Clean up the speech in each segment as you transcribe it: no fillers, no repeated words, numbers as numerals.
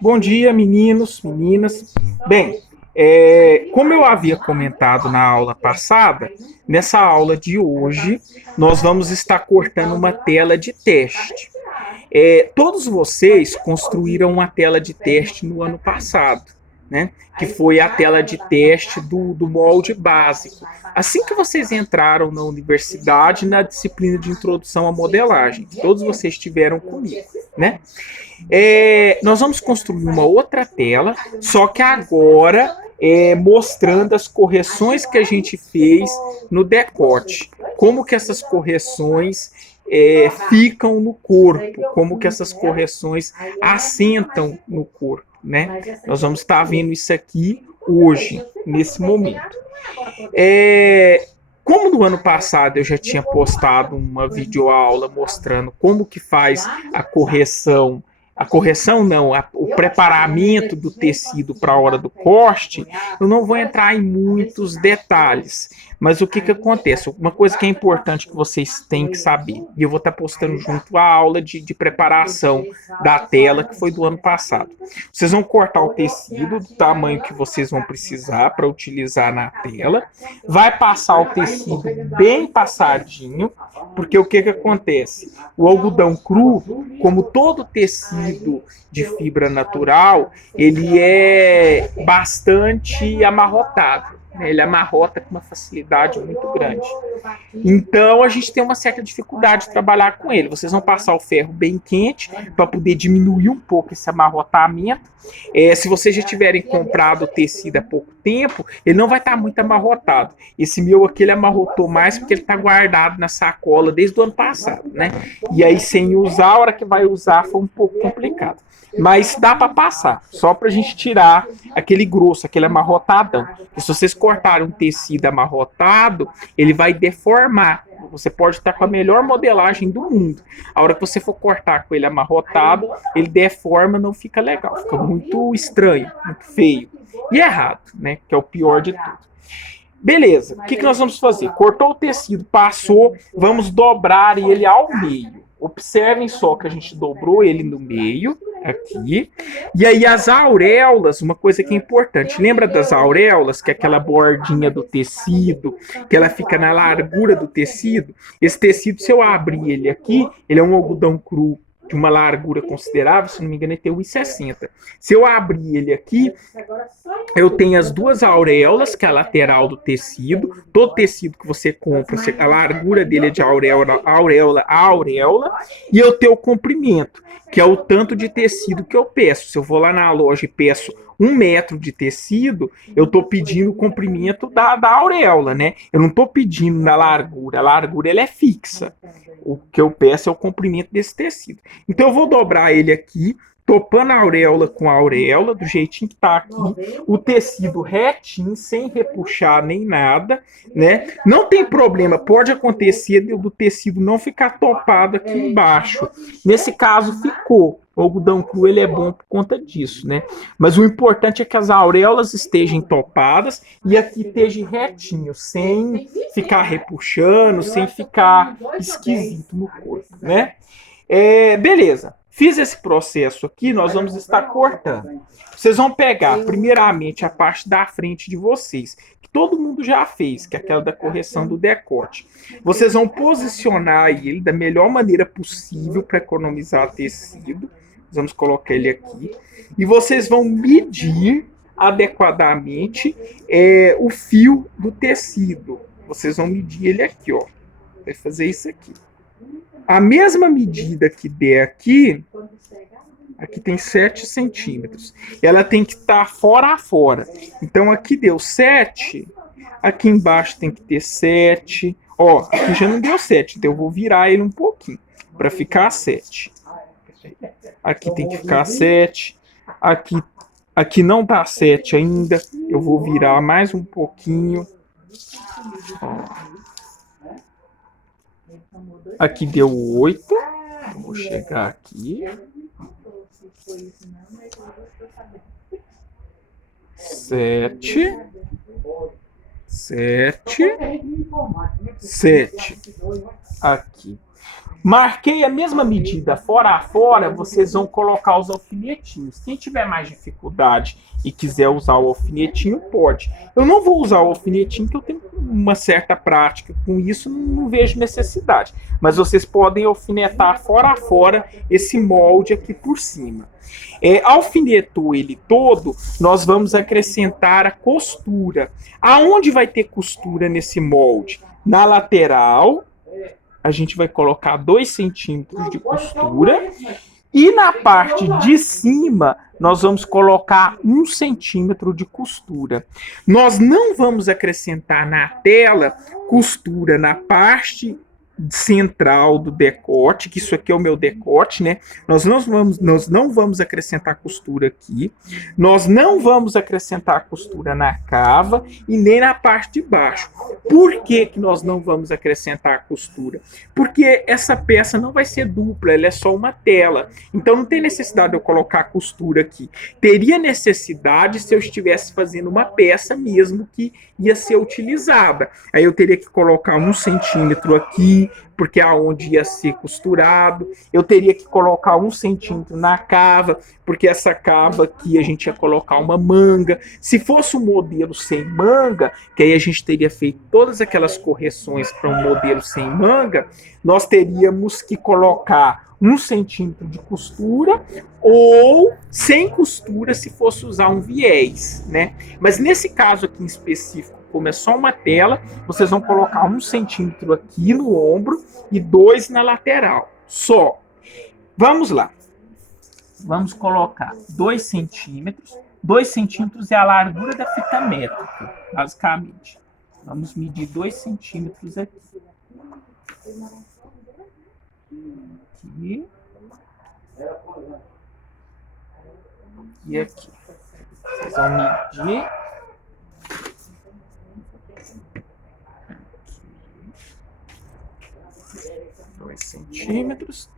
Bom dia, meninos, meninas. Bem, como eu havia comentado na aula passada, nessa aula de hoje nós vamos estar cortando uma tela de teste. Todos vocês construíram uma tela de teste no ano passado, né? Que foi a tela de teste do molde básico. Assim que vocês entraram na universidade, na disciplina de introdução à modelagem, que todos vocês tiveram comigo, né? Nós vamos construir uma outra tela, só que agora mostrando as correções que a gente fez no decote. Como que essas correções ficam no corpo, como que essas correções assentam no corpo, né? Nós vamos estar vendo isso aqui hoje, nesse momento. Como no ano passado eu já tinha postado uma videoaula mostrando como que faz a correção não, o preparamento do tecido para a hora do corte, eu não vou entrar em muitos detalhes. Mas o que acontece? Uma coisa que é importante que vocês têm que saber, e eu vou estar postando junto a aula de preparação da tela que foi do ano passado. Vocês vão cortar o tecido do tamanho que vocês vão precisar para utilizar na tela, vai passar o tecido bem passadinho, porque o que acontece? O algodão cru, como todo tecido de fibra natural, ele é bastante amarrotado. Ele amarrota com uma facilidade muito grande. Então a gente tem uma certa dificuldade de trabalhar com ele. Vocês vão passar o ferro bem quente para poder diminuir um pouco esse amarrotamento. Se vocês já tiverem comprado o tecido há pouco tempo, ele não vai estar muito amarrotado. Esse meu aqui ele amarrotou mais porque ele está guardado na sacola desde o ano passado, né? E aí sem usar, a hora que vai usar foi um pouco complicado. Mas dá para passar, só para a gente tirar aquele grosso, aquele amarrotadão. E se vocês cortarem um tecido amarrotado, ele vai deformar. Você pode estar com a melhor modelagem do mundo. A hora que você for cortar com ele amarrotado, ele deforma, não fica legal. Fica muito estranho, muito feio. E errado, né? Que é o pior de tudo. Beleza, o que nós vamos fazer? Cortou o tecido, passou, vamos dobrar ele ao meio. Observem só que a gente dobrou ele no meio, aqui. E aí as auréolas, uma coisa que é importante. Lembra das auréolas, que é aquela bordinha do tecido, que ela fica na largura do tecido? Esse tecido, se eu abrir ele aqui, ele é um algodão cru de uma largura considerável, se não me engano, ele tem 1,60. Se eu abrir ele aqui, eu tenho as duas auréolas, que é a lateral do tecido. Todo tecido que você compra, a largura dele é de auréola a auréola, e eu tenho o comprimento, que é o tanto de tecido que eu peço. Se eu vou lá na loja e peço 1 metro de tecido, eu estou pedindo o comprimento da auréola, né? Eu não estou pedindo na largura. A largura ela é fixa. O que eu peço é o comprimento desse tecido. Então eu vou dobrar ele aqui, topando a auréola com a auréola, do jeitinho que tá aqui, o tecido retinho, sem repuxar nem nada, né? Não tem problema, pode acontecer do tecido não ficar topado aqui embaixo. Nesse caso ficou. O algodão cru ele é bom por conta disso, né? Mas o importante é que as auréolas estejam topadas e aqui esteja retinho, sem ficar repuxando, sem ficar esquisito no corpo, né? Beleza. Fiz esse processo aqui, nós vamos estar cortando. Vocês vão pegar, primeiramente, a parte da frente de vocês, que todo mundo já fez, que é aquela da correção do decote. Vocês vão posicionar ele da melhor maneira possível para economizar tecido. Vamos colocar ele aqui. E vocês vão medir adequadamente o fio do tecido. Vocês vão medir ele aqui, ó. Vai fazer isso aqui. A mesma medida que der aqui tem 7 centímetros. Ela tem que estar fora a fora. Então aqui deu 7, aqui embaixo tem que ter 7. Ó, aqui já não deu 7, então eu vou virar ele um pouquinho para ficar 7. Aqui tem que ficar 7. Aqui não dá 7 ainda. Eu vou virar mais um pouquinho. Ó. Aqui deu 8. Vou chegar aqui. 7. 7. 7. Aqui. Marquei a mesma medida fora a fora, vocês vão colocar os alfinetinhos. Quem tiver mais dificuldade e quiser usar o alfinetinho, pode. Eu não vou usar o alfinetinho, porque eu tenho uma certa prática com isso, não vejo necessidade. Mas vocês podem alfinetar fora a fora esse molde aqui por cima. Alfinetou ele todo, nós vamos acrescentar a costura. Aonde vai ter costura nesse molde? Na lateral, a gente vai colocar 2 centímetros de costura. E na parte de cima, nós vamos colocar 1 centímetro de costura. Nós não vamos acrescentar na tela costura na parte central do decote, que isso aqui é o meu decote, né? Nós não vamos acrescentar costura aqui, nós não vamos acrescentar costura na cava e nem na parte de baixo. Por que que nós não vamos acrescentar costura? Porque essa peça não vai ser dupla, ela é só uma tela. Então não tem necessidade de eu colocar costura aqui. Teria necessidade se eu estivesse fazendo uma peça mesmo que ia ser utilizada. Aí eu teria que colocar 1 centímetro aqui, porque é onde ia ser costurado. Eu teria que colocar 1 centímetro na cava, porque essa cava aqui a gente ia colocar uma manga. Se fosse um modelo sem manga, que aí a gente teria feito todas aquelas correções para um modelo sem manga, nós teríamos que colocar 1 centímetro de costura ou sem costura se fosse usar um viés, né? Mas nesse caso aqui em específico, como é só uma tela, vocês vão colocar 1 centímetro aqui no ombro e 2 na lateral, só. Vamos lá. Vamos colocar 2 centímetros. 2 centímetros é a largura da fita métrica, basicamente. Vamos medir 2 centímetros aqui. Aqui. E aqui. Vocês vão medir. 2 centímetros.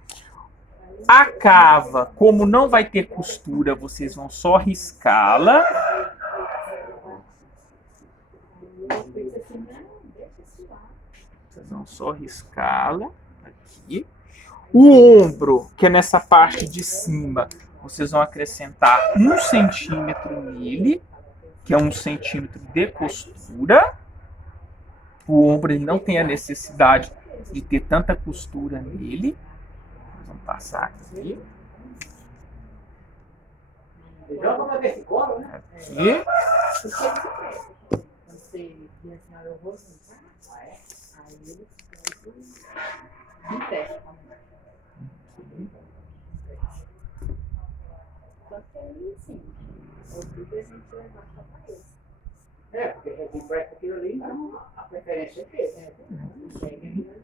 A cava, como não vai ter costura, vocês vão só riscá-la. Vocês vão só riscá-la aqui. O ombro, que é nessa parte de cima, vocês vão acrescentar 1 centímetro nele, que é 1 centímetro de costura. O ombro ele não tem a necessidade de ter tanta costura nele. Vamos passar aqui. Aqui. Porque a gente vai aquilo ali, então a preferência é ter, né? Um centímetro.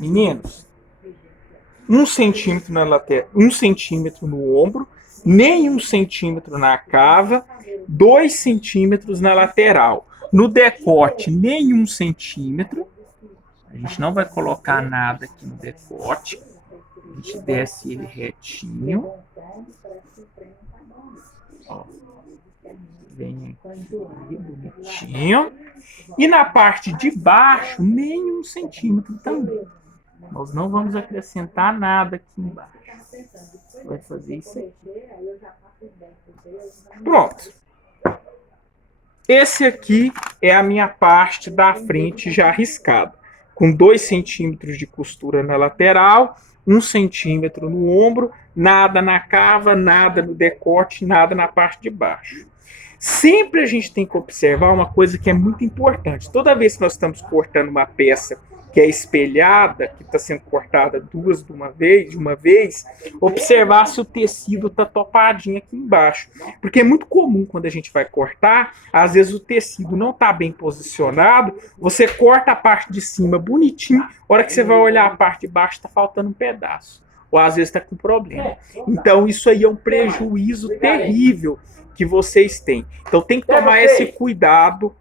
Meninos, 1 centímetro na lateral, 1 centímetro no ombro, nem 1 centímetro na cava, 2 centímetros na lateral. No decote, nem 1 centímetro. A gente não vai colocar nada aqui no decote. A gente desce ele retinho. Ó. Vem aqui, bonitinho. E na parte de baixo, nem 1 centímetro também. Nós não vamos acrescentar nada aqui embaixo. Vai fazer isso aqui. Pronto. Esse aqui é a minha parte da frente já riscada. Com 2 centímetros de costura na lateral, 1 centímetro no ombro, nada na cava, nada no decote, nada na parte de baixo. Sempre a gente tem que observar uma coisa que é muito importante. Toda vez que nós estamos cortando uma peça que é espelhada, que está sendo cortada de uma vez, observar se o tecido está topadinho aqui embaixo. Porque é muito comum quando a gente vai cortar, às vezes o tecido não está bem posicionado, você corta a parte de cima bonitinho, a hora que você vai olhar a parte de baixo está faltando um pedaço. ou às vezes está com problema. Então isso aí é um prejuízo terrível que vocês têm. Então tem que tomar esse cuidado,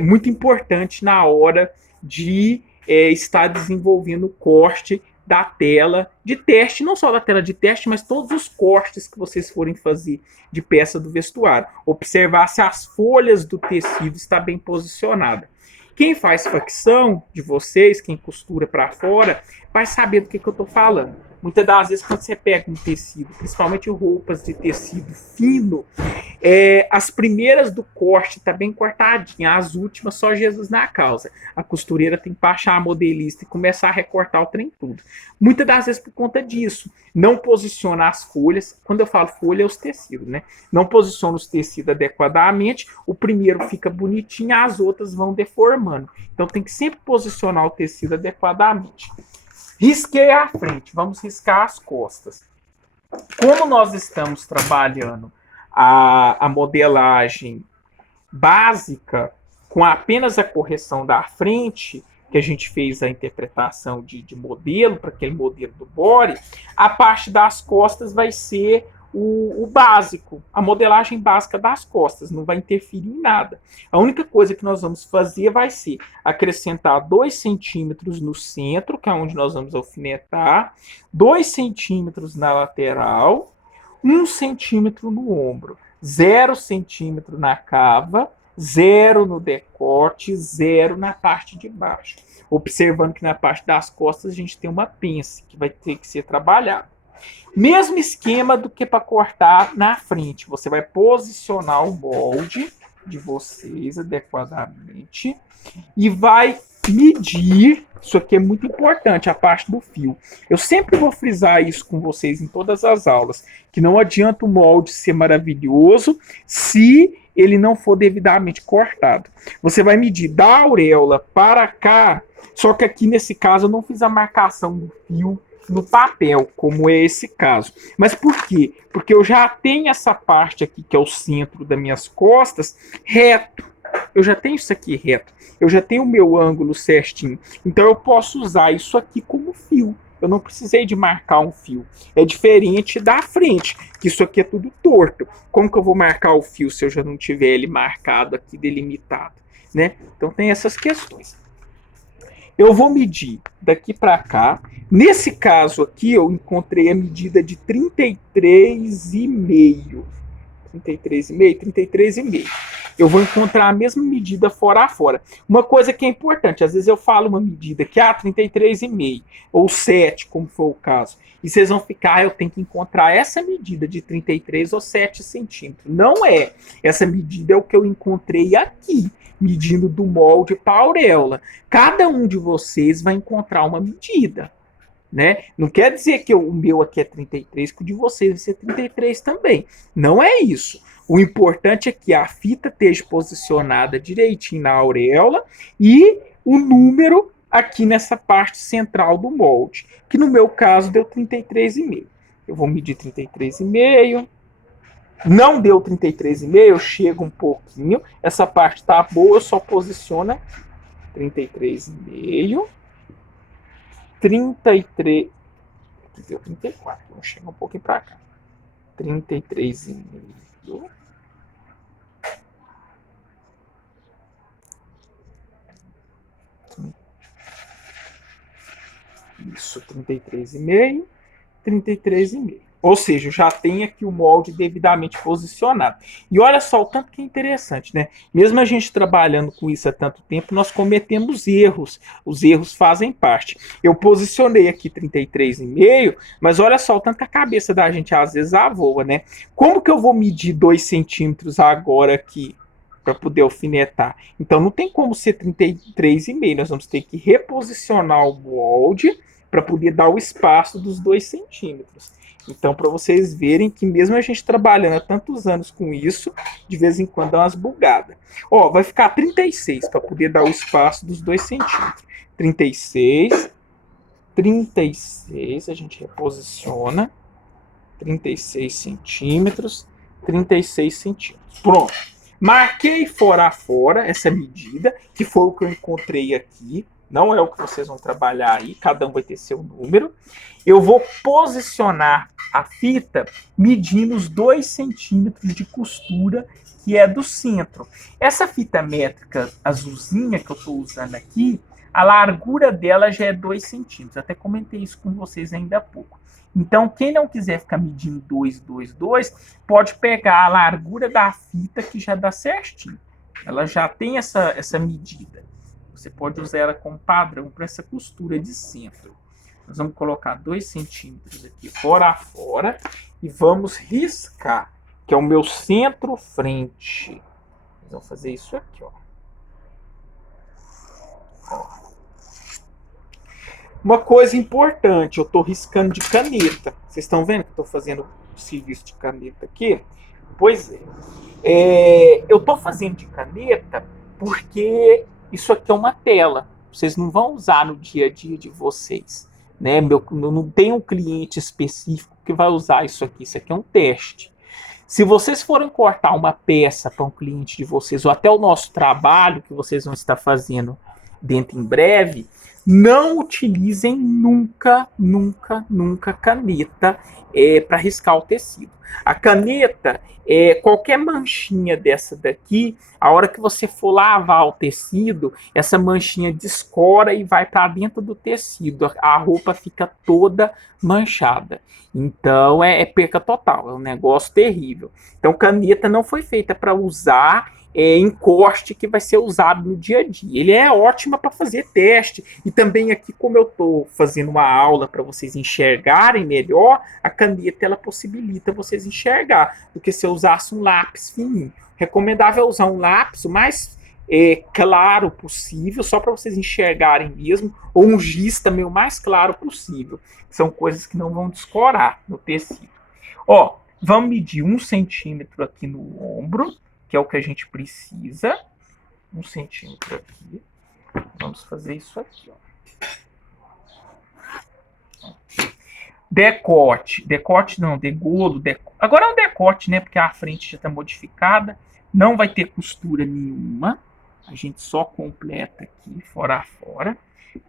muito importante na hora de estar desenvolvendo o corte da tela de teste, não só da tela de teste, mas todos os cortes que vocês forem fazer de peça do vestuário. Observar se as folhas do tecido estão bem posicionadas. Quem faz facção de vocês, quem costura para fora, vai saber do que eu estou falando. Muitas das vezes, quando você pega um tecido, principalmente roupas de tecido fino, as primeiras do corte tá bem cortadinha, as últimas só Jesus na causa. A costureira tem que baixar a modelista e começar a recortar o trem tudo. Muitas das vezes por conta disso. Não posiciona as folhas, quando eu falo folha é os tecidos, né? Não posiciona os tecidos adequadamente, o primeiro fica bonitinho, as outras vão deformando. Então tem que sempre posicionar o tecido adequadamente. Risquei a frente, vamos riscar as costas. Como nós estamos trabalhando a modelagem básica com apenas a correção da frente, que a gente fez a interpretação de modelo para aquele modelo do body, a parte das costas vai ser o básico, a modelagem básica das costas, não vai interferir em nada. A única coisa que nós vamos fazer vai ser acrescentar 2 centímetros no centro, que é onde nós vamos alfinetar, 2 centímetros na lateral, 1 centímetro no ombro, 0 centímetro na cava, 0 no decote, 0 na parte de baixo. Observando que na parte das costas a gente tem uma pence que vai ter que ser trabalhada. Mesmo esquema do que para cortar na frente. Você vai posicionar o molde de vocês adequadamente e vai medir. Isso aqui é muito importante, a parte do fio. Eu sempre vou frisar isso com vocês em todas as aulas, que não adianta o molde ser maravilhoso se ele não for devidamente cortado. Você vai medir da auréola para cá, só que aqui nesse caso eu não fiz a marcação do fio no papel, como é esse caso. Mas por quê? Porque eu já tenho essa parte aqui, que é o centro das minhas costas, reto. Eu já tenho isso aqui reto. Eu já tenho o meu ângulo certinho. Então eu posso usar isso aqui como fio. Eu não precisei de marcar um fio. É diferente da frente, que isso aqui é tudo torto. Como que eu vou marcar o fio se eu já não tiver ele marcado aqui, delimitado, né? Então tem essas questões. Eu vou medir daqui para cá. Nesse caso aqui, eu encontrei a medida de 33,5. 33,5. Eu vou encontrar a mesma medida fora a fora. Uma coisa que é importante, às vezes eu falo uma medida que é 33,5 ou 7, como for o caso. E vocês vão ficar, eu tenho que encontrar essa medida de 33 ou 7 centímetros. Não é. Essa medida é o que eu encontrei aqui, medindo do molde para a auréola. Cada um de vocês vai encontrar uma medida, né? Não quer dizer que o meu aqui é 33, que o de vocês vai ser 33 também. Não é isso. O importante é que a fita esteja posicionada direitinho na auréola e o número aqui nessa parte central do molde, que no meu caso deu 33,5. Eu vou medir 33,5. Não deu 33,5, eu chego um pouquinho. Essa parte tá boa, eu só posiciono 33,5. 33. Aqui deu 34. Vamos chegar um pouquinho para cá. 33,5. Isso, 33,5. 33,5. Ou seja, já tem aqui o molde devidamente posicionado. E olha só o tanto que é interessante, né? Mesmo a gente trabalhando com isso há tanto tempo, nós cometemos erros. Os erros fazem parte. Eu posicionei aqui 33,5, mas olha só o tanto que a cabeça da gente às vezes voa, né? Como que eu vou medir 2 centímetros agora aqui para poder alfinetar? Então não tem como ser 33,5. Nós vamos ter que reposicionar o molde para poder dar o espaço dos 2 centímetros. Então, para vocês verem que mesmo a gente trabalhando há tantos anos com isso, de vez em quando dá umas bugadas. Ó, vai ficar 36 para poder dar o espaço dos 2 centímetros. 36, 36, a gente reposiciona. 36 centímetros, 36 centímetros. Pronto. Marquei fora a fora essa medida, que foi o que eu encontrei aqui. não é o que vocês vão trabalhar aí, cada um vai ter seu número. Eu vou posicionar a fita medindo os 2 centímetros de costura, que é do centro. Essa fita métrica azulzinha que eu estou usando aqui, a largura dela já é 2 centímetros. Até comentei isso com vocês ainda há pouco. Então, quem não quiser ficar medindo 2, 2, 2, pode pegar a largura da fita que já dá certinho. Ela já tem essa medida. Você pode usar ela como padrão para essa costura de centro. Nós vamos colocar 2 centímetros aqui fora a fora e vamos riscar, que é o meu centro-frente. Nós vamos fazer isso aqui, ó. Uma coisa importante, eu estou riscando de caneta. Vocês estão vendo que eu estou fazendo o serviço de caneta aqui? Pois é. Eu estou fazendo de caneta porque isso aqui é uma tela. Vocês não vão usar no dia a dia de vocês. Né? Não tem um cliente específico que vai usar isso aqui. Isso aqui é um teste. Se vocês forem cortar uma peça para um cliente de vocês, ou até o nosso trabalho que vocês vão estar fazendo dentro em breve, não utilizem nunca caneta para riscar o tecido. A caneta, qualquer manchinha dessa daqui, a hora que você for lavar o tecido, essa manchinha descora e vai para dentro do tecido. A roupa fica toda manchada. Então é perca total, é um negócio terrível. Então caneta não foi feita para usar encoste que vai ser usado no dia a dia. Ele é ótima para fazer teste. E também aqui, como eu estou fazendo uma aula para vocês enxergarem melhor, a caneta ela possibilita vocês enxergar do que se eu usasse um lápis fininho. Recomendável usar um lápis o mais claro possível, só para vocês enxergarem mesmo, ou um giz também o mais claro possível. São coisas que não vão descorar no tecido. Ó, vamos medir 1 centímetro aqui no ombro, que é o que a gente precisa. 1 centímetro aqui. Vamos fazer isso aqui, ó. Decote. Decote não, degolo. Agora é um decote, né? Porque a frente já está modificada. Não vai ter costura nenhuma. A gente só completa aqui, fora a fora.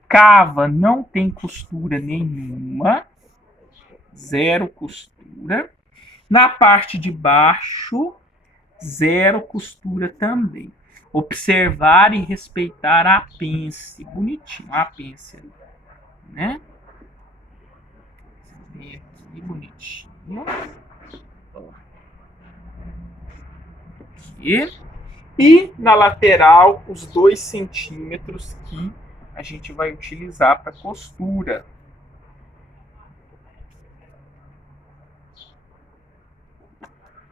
Cava não tem costura nenhuma. Zero costura. Na parte de baixo, zero costura também. Observar e respeitar a pence. Bonitinho, a pence ali, né? Vem aqui, bonitinho. Aqui. E na lateral, os 2 centímetros que a gente vai utilizar para costura.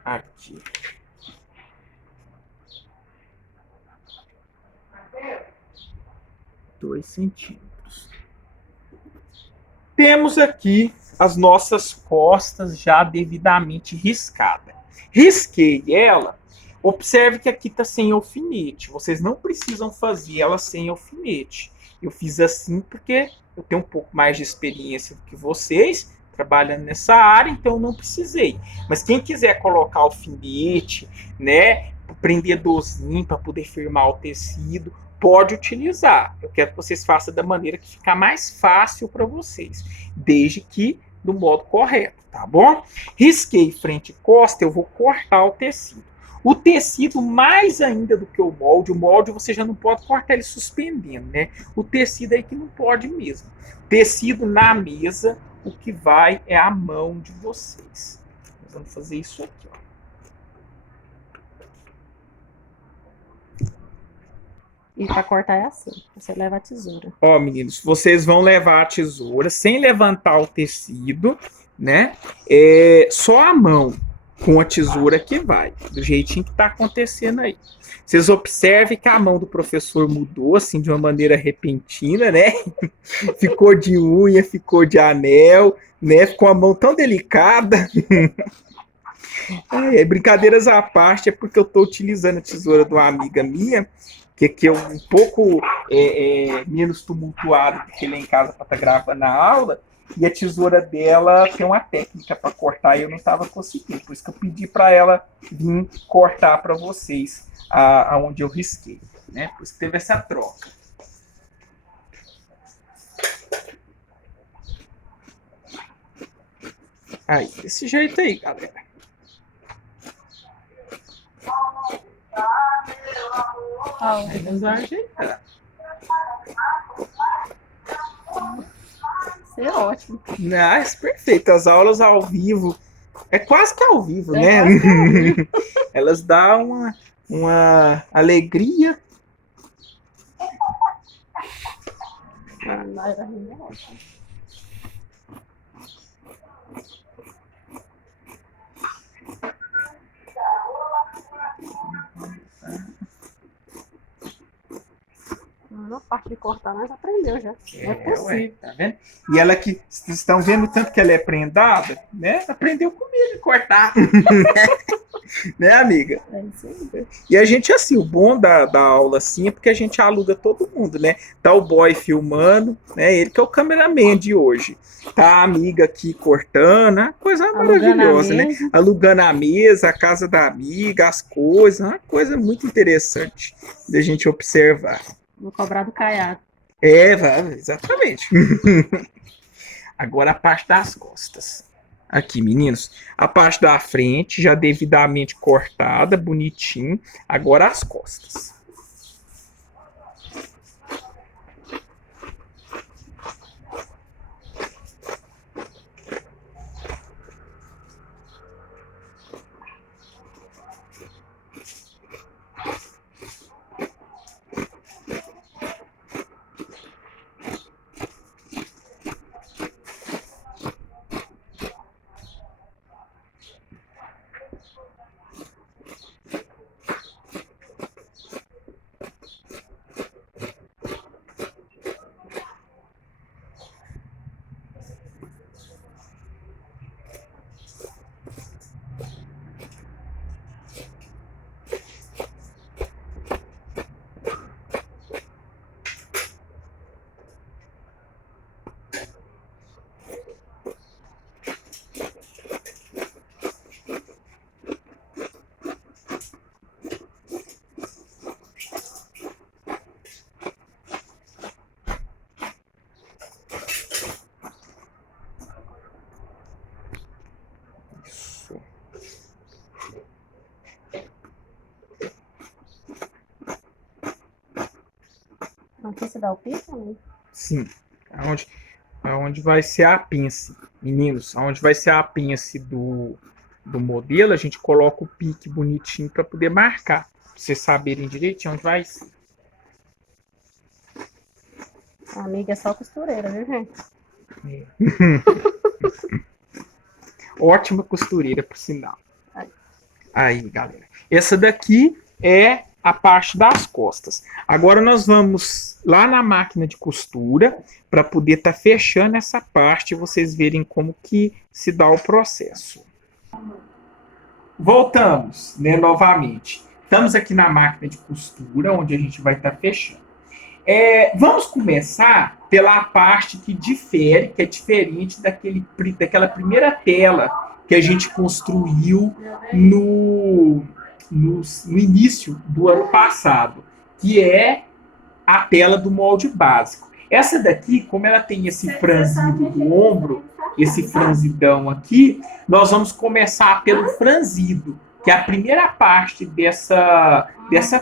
Aqui. Dois centímetros. Temos aqui as nossas costas já devidamente riscadas. Risquei ela. Observe que aqui está sem alfinete. Vocês não precisam fazer ela sem alfinete. Eu fiz assim porque eu tenho um pouco mais de experiência do que vocês, trabalhando nessa área, então eu não precisei. Mas quem quiser colocar alfinete, né, prendedorzinho para poder firmar o tecido, pode utilizar. Eu quero que vocês façam da maneira que ficar mais fácil para vocês, desde que do modo correto, tá bom? Risquei frente e costa, eu vou cortar o tecido. O tecido, mais ainda do que o molde você já não pode cortar ele suspendendo, né? O tecido aí que não pode mesmo. Tecido na mesa, o que vai é a mão de vocês. Nós vamos fazer isso aqui, ó. E para cortar é assim, você leva a tesoura. Ó, meninos, vocês vão levar a tesoura sem levantar o tecido, né? Só a mão com a tesoura que vai, do jeitinho que tá acontecendo aí. Vocês observem que a mão do professor mudou, assim, de uma maneira repentina, né? Ficou de unha, ficou de anel, né? Ficou a mão tão delicada. Brincadeiras à parte, é porque eu tô utilizando a tesoura de uma amiga minha, que é um pouco menos tumultuado do que lá em casa para estar gravando a aula, e a tesoura dela tem uma técnica para cortar e eu não estava conseguindo, por isso que eu pedi para ela vir cortar para vocês aonde eu risquei, né? Por isso que teve essa troca. Aí, desse jeito aí, galera. Vamos ajeitar. Isso é ótimo. Mas perfeito. As aulas ao vivo. É quase que ao vivo, É né? quase que ao vivo. Elas dão uma alegria. Vai rir, é ótimo. Na parte de cortar, nós aprendeu já. É possível. Ué, tá vendo? E ela que, vocês estão vendo o tanto que ela é prendada, né? Aprendeu comigo a cortar. Né, amiga? É isso aí. E a gente, assim, o bom da aula, assim, é porque a gente aluga todo mundo, né? Tá o boy filmando, né? Ele que é o cameraman de hoje. Tá a amiga aqui cortando, uma coisa maravilhosa, né? Alugando a mesa, a casa da amiga, as coisas, uma coisa muito interessante da gente observar. Vou cobrar do caiado. Exatamente. Agora a parte das costas. Aqui, meninos. A parte da frente já devidamente cortada, bonitinho. Agora as costas. Isso. Aqui você dá o pico, né? Sim. Aonde vai ser a pince. Meninos, aonde vai ser a pince do modelo, a gente coloca o pique bonitinho para poder marcar. Pra vocês saberem direitinho onde vai ser. A amiga é só costureira, viu, gente? Ótima costureira, por sinal. Aí, galera. Essa daqui é a parte das costas. Agora nós vamos lá na máquina de costura para poder estar fechando essa parte e vocês verem como que se dá o processo. Voltamos, né, novamente. Estamos aqui na máquina de costura, onde a gente vai estar fechando. Vamos começar pela parte que difere, que é diferente daquela primeira tela que a gente construiu no início do ano passado, que é a tela do molde básico. Essa daqui, como ela tem esse franzido do ombro, esse franzidão aqui, nós vamos começar pelo franzido, que é a primeira parte dessa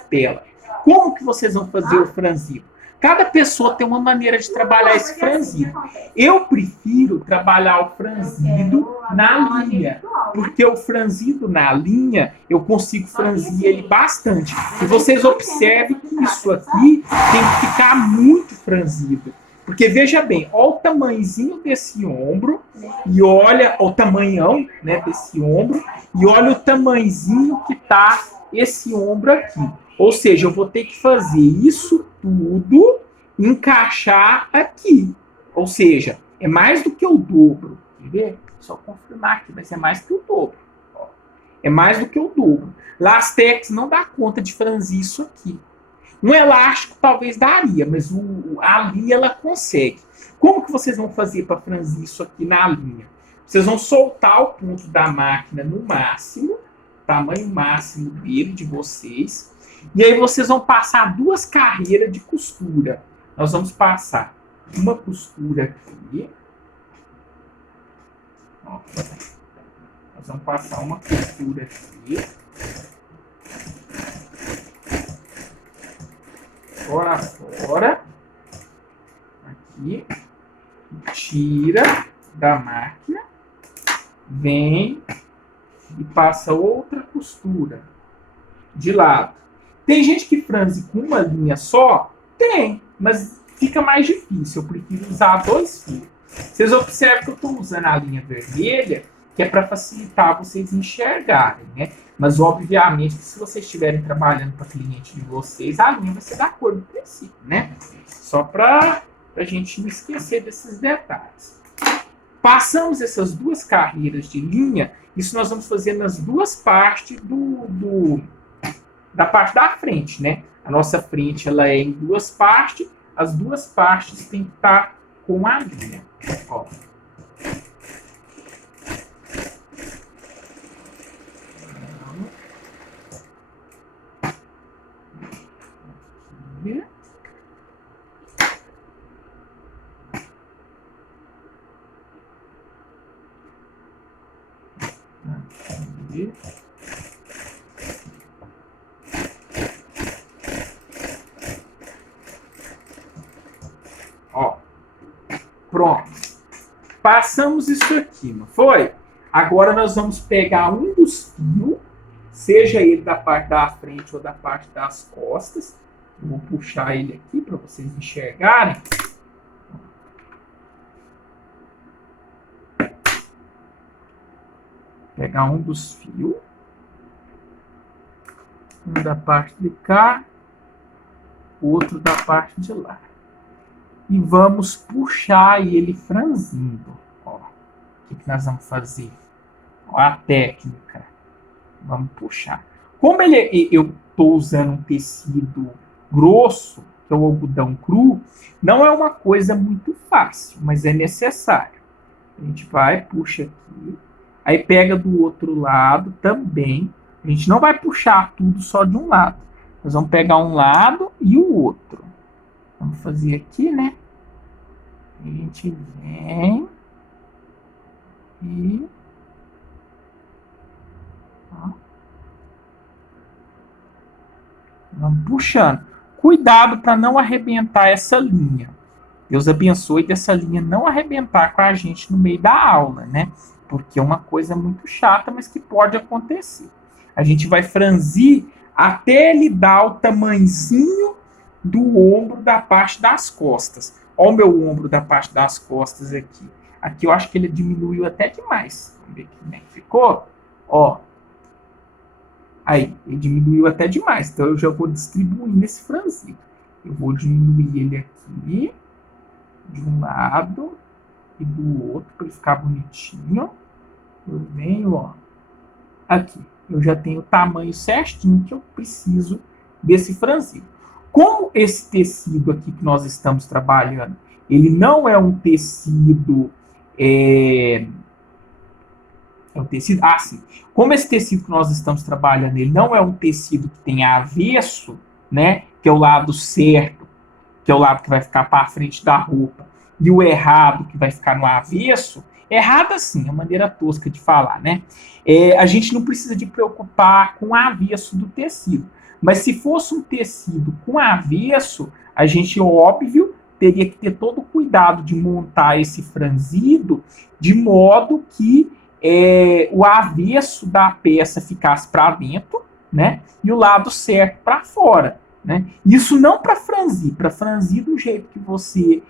tela. Como que vocês vão fazer o franzido? Cada pessoa tem uma maneira de trabalhar esse franzido. Eu prefiro trabalhar o franzido na linha, porque o franzido na linha, eu consigo franzir ele bastante. E vocês observem que isso aqui tem que ficar muito franzido. Porque veja bem, olha o tamanhozinho desse ombro, e olha o tamanhão, né, desse ombro, e olha o tamanhozinho que tá esse ombro aqui. Ou seja, eu vou ter que fazer isso tudo encaixar aqui. Ou seja, é mais do que o dobro. Quer ver? Só confirmar aqui, vai ser mais que o dobro. Ó. É mais do que o dobro. Lastex não dá conta de franzir isso aqui. Um elástico talvez daria, mas a linha ela consegue. Como que vocês vão fazer para franzir isso aqui na linha? Vocês vão soltar o ponto da máquina no máximo, tamanho máximo dele, de vocês. E aí vocês vão passar 2 carreiras de costura. Nós vamos passar uma costura aqui Ó, nós vamos passar uma costura aqui. Fora fora. Aqui. Tira da máquina. Vem e passa outra costura de lado. Tem gente que franze com uma linha só? Tem, mas fica mais difícil. Eu prefiro usar 2 fios. Vocês observam que eu estou usando a linha vermelha, que é para facilitar vocês enxergarem, né? Mas, obviamente, que se vocês estiverem trabalhando para cliente de vocês, a linha vai ser da cor do tecido, né? Só para a gente não esquecer desses detalhes. Passamos essas 2 carreiras de linha, isso nós vamos fazer nas 2 partes da parte da frente, né? A nossa frente ela é em 2 partes, as 2 partes tem que estar com a linha. Ó. Aqui. Ó, pronto. Passamos isso aqui, não foi? Agora nós vamos pegar um dos fios, seja ele da parte da frente ou da parte das costas. Eu vou puxar ele aqui para vocês enxergarem. Pegar um dos fios. Um da parte de cá, outro da parte de lá. E vamos puxar ele franzindo. Ó, o que nós vamos fazer? Ó, a técnica. Vamos puxar. Como eu estou usando um tecido grosso, que é o algodão cru, não é uma coisa muito fácil, mas é necessário. A gente vai, puxa aqui, aí pega do outro lado também. A gente não vai puxar tudo só de um lado. Nós vamos pegar um lado e o outro. Vamos fazer aqui, né? A gente vem e... Ó. Vamos puxando. Cuidado para não arrebentar essa linha. Deus abençoe dessa linha não arrebentar com a gente no meio da aula, né? Porque é uma coisa muito chata, mas que pode acontecer. A gente vai franzir até ele dar o tamanhozinho do ombro da parte das costas. Olha o meu ombro da parte das costas aqui. Aqui eu acho que ele diminuiu até demais. Vamos ver como é que ficou. Ó. Aí, ele diminuiu até demais. Então eu já vou distribuir nesse franzido. Eu vou diminuir ele aqui, de um lado e do outro, para ele ficar bonitinho. Eu venho, ó, aqui. Eu já tenho o tamanho certinho que eu preciso desse franzido. Como esse tecido aqui que nós estamos trabalhando, ele não é um tecido... É um tecido... Ah, sim. Como esse tecido que nós estamos trabalhando, ele não é um tecido que tem avesso, né? Que é o lado certo, que é o lado que vai ficar para frente da roupa, e o errado, que vai ficar no avesso. Errado assim, é uma maneira tosca de falar, né? A gente não precisa de preocupar com o avesso do tecido. Mas se fosse um tecido com avesso, a gente, óbvio, teria que ter todo o cuidado de montar esse franzido de modo que o avesso da peça ficasse para dentro, né? E o lado certo para fora, né? Isso não para franzir do jeito que você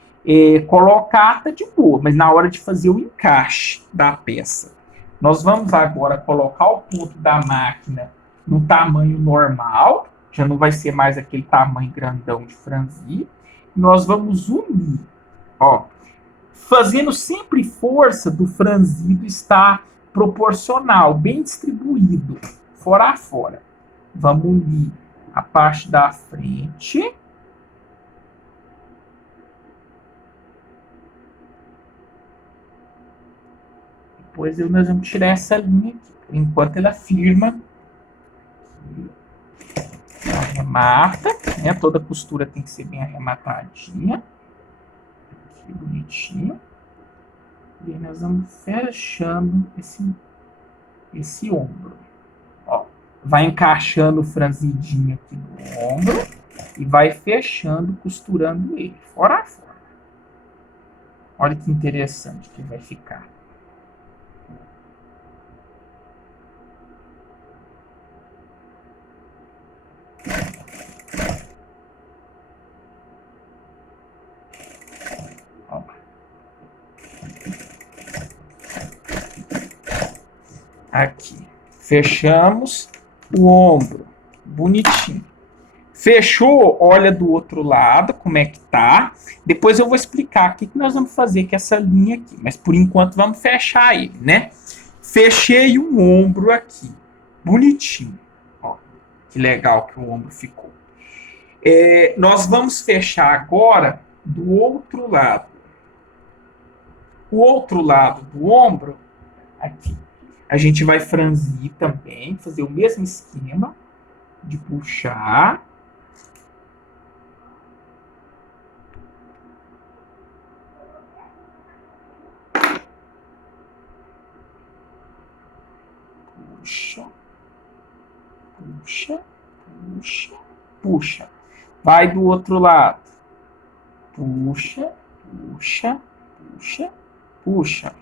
colocar, tá de boa, mas na hora de fazer o encaixe da peça. Nós vamos agora colocar o ponto da máquina no tamanho normal, já não vai ser mais aquele tamanho grandão de franzir. Nós vamos unir, ó, fazendo sempre força do franzido estar proporcional, bem distribuído, fora a fora. Vamos unir a parte da frente. Depois nós vamos tirar essa linha aqui. Por enquanto ela firma. Arremata, né? Toda costura tem que ser bem arrematadinha. Aqui, bonitinho. E aí nós vamos fechando esse ombro. Ó, vai encaixando franzidinho aqui no ombro e vai fechando, costurando ele, fora a fora. Olha que interessante que vai ficar. Ó. Aqui. Fechamos o ombro. Bonitinho. Fechou? Olha do outro lado como é que tá. Depois eu vou explicar o que nós vamos fazer com essa linha aqui. Mas por enquanto vamos fechar ele, né? Fechei o ombro aqui. Bonitinho. Ó, que legal que o ombro ficou. Nós vamos fechar agora do outro lado. O outro lado do ombro, aqui. A gente vai franzir também, fazer o mesmo esquema de puxar. Puxa, puxa, puxa, puxa. Vai do outro lado. Puxa, puxa, puxa, puxa.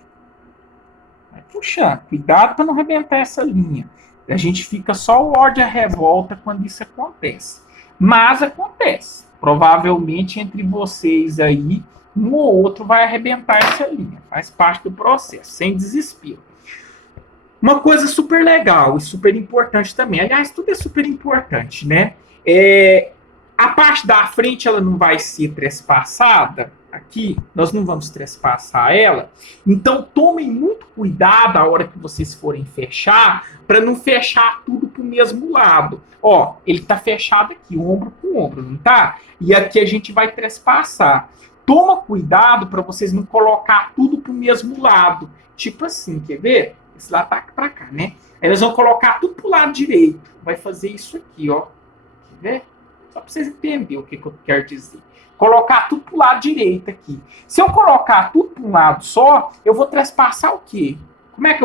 Vai puxando. Cuidado para não arrebentar essa linha. A gente fica só o ó de revolta quando isso acontece. Mas acontece. Provavelmente entre vocês aí, um ou outro vai arrebentar essa linha. Faz parte do processo, sem desespero. Uma coisa super legal e super importante também. Aliás, tudo é super importante, né? A parte da frente ela não vai ser trespassada. Aqui, nós não vamos trespassar ela. Então, tomem muito cuidado a hora que vocês forem fechar, para não fechar tudo para o mesmo lado. Ó, ele está fechado aqui, ombro com ombro, não tá? E aqui a gente vai trespassar. Toma cuidado para vocês não colocar tudo para o mesmo lado. Tipo assim, quer ver? Esse lado tá para cá, né? Aí nós vamos colocar tudo para o lado direito. Vai fazer isso aqui, ó. Quer ver? Só para vocês entenderem o que eu quero dizer. Colocar tudo para o lado direito aqui. Se eu colocar tudo para um lado só, eu vou trespassar o quê? Como é que